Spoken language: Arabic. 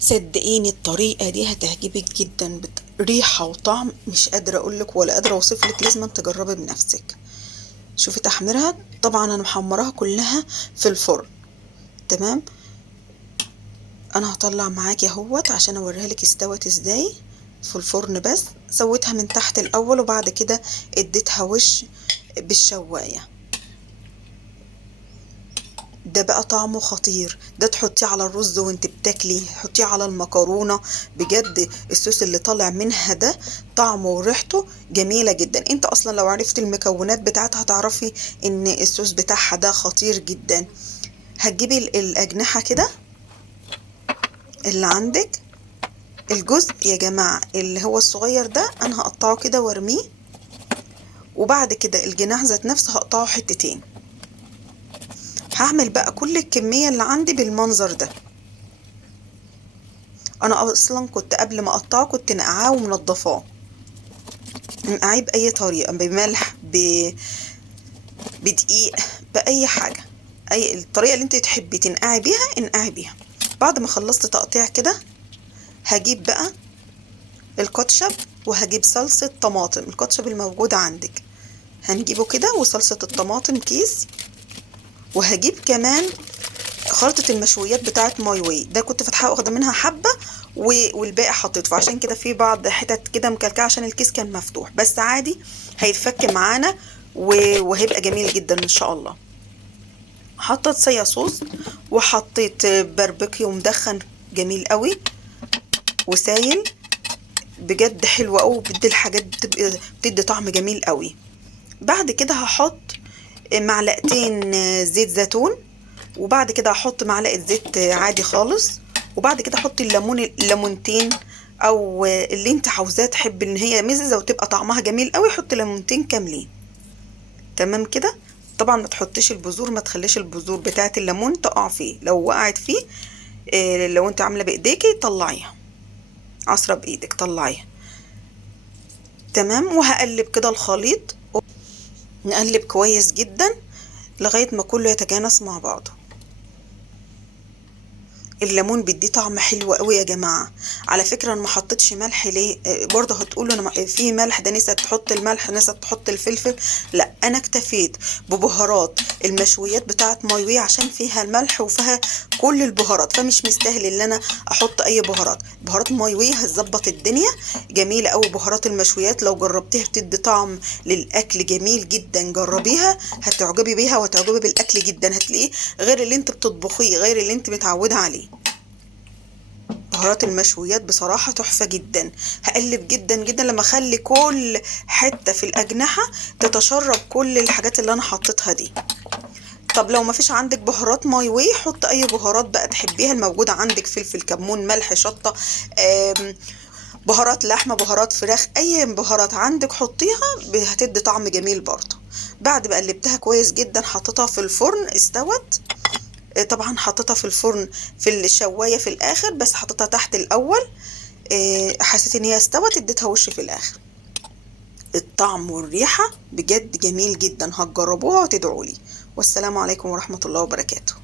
صدقيني الطريقة دي هتعجبك جدا، ريحة وطعم مش قادرة اقولك ولا قادرة اوصفلك، لازم تجربي بنفسك. شوفي تحميرها، طبعا انا محمراها كلها في الفرن. تمام. انا هطلع معاكي اهوت عشان اوريها لك استوت ازاي في الفرن. بس سويتها من تحت الاول وبعد كده اديتها وش بالشواية. ده بقى طعمه خطير، ده تحطيه على الرز وانت بتاكلي، حطيه على المكرونة. بجد الصوص اللي طالع منها ده طعمه وريحته جميلة جدا. انت اصلا لو عرفت المكونات بتاعتها هتعرفي ان الصوص بتاعها ده خطير جدا. هتجيبي الاجنحة كده اللي عندك، الجزء يا جماعة اللي هو الصغير ده انا هقطعه كده وارميه، وبعد كده الجناح ذات نفسه هقطعه حتتين. هعمل بقى كل الكمية اللي عندي بالمنظر ده. انا اصلا كنت قبل ما اقطعه كنت نقعاه ومنضفاه، نقعيه باي طريقة، بملح، بدقيق، باي حاجة. اي الطريقة اللي انت تحبي تنقعي بيها انقعي بيها. بعد ما خلصت تقطيع كده هجيب بقى الكاتشب، وهجيب صلصة طماطم، الكاتشب الموجود عندك هنجيبه كده، وصلصة الطماطم كيس. وهجيب كمان خلطة المشويات بتاعت ماي واي، ده كنت فاتحة واخدة منها حبة والباقي حطيته، فعشان كده في بعض حتت كده مكلكعة عشان الكيس كان مفتوح، بس عادي هيتفك معانا وهيبقى جميل جدا ان شاء الله. حطيت صيا صوص، وحطيت باربيكيو مدخن جميل قوي وسايل، بجد حلو قوي، بتدي الحاجات بتدي طعم جميل قوي. بعد كده هحط معلقتين زيت زيتون، وبعد كده هحط معلقة زيت عادي خالص، وبعد كده احط الليمونتين او اللي انت عاوزاه، تحب ان هي مززه وتبقى طعمها جميل قوي حط ليمونتين كاملين. تمام كده. طبعا ما تحطيش البذور، ما تخليش البذور بتاعه الليمون تقع فيه، لو وقعت فيه لو انت عامله بايديكي طلعيها، عصره بايدك طلعيها. تمام. وهقلب كده الخليط، نقلب كويس جدا لغايه ما كله يتجانس مع بعضه. الليمون بيديه طعم حلو قوي يا جماعه. على فكره انا ما حطيتش ملح ليه، برضه هتقولوا انا في ملح، ده نسيت تحط الملح، نسيت تحط الفلفل. لا انا اكتفيت ببهارات المشويات بتاعه ماي واي عشان فيها الملح وفيها كل البهارات، فمش مستاهل ان انا احط اي بهارات. بهارات ماي واي هتظبط الدنيا جميله قوي. بهارات المشويات لو جربتيها بتدي طعم للاكل جميل جدا، جربيها هتعجبي بيها وهتعجبي بالاكل جدا، هتلاقيه غير اللي انت بتطبخيه، غير اللي انت متعوده عليه. بهارات المشويات بصراحة تحفة جدا. هقلب جدا جدا لما اخلي كل حتة في الأجنحة تتشرب كل الحاجات اللي انا حطيتها دي. طب لو مفيش عندك بهارات ماي واي، حط اي بهارات بقى تحبيها الموجودة عندك، فلفل، كمون، ملح، شطة، بهارات لحمة، بهارات فراخ، اي بهارات عندك حطيها هتدي طعم جميل برضه. بعد ما قلبتها كويس جدا حطيتها في الفرن استوت. طبعا حطيتها في الفرن في الشواية في الاخر، بس حطيتها تحت الاول. حسيت ان هي استوت اديتها وش في الاخر. الطعم والريحة بجد جميل جدا، هتجربوها وتدعولي. والسلام عليكم ورحمة الله وبركاته.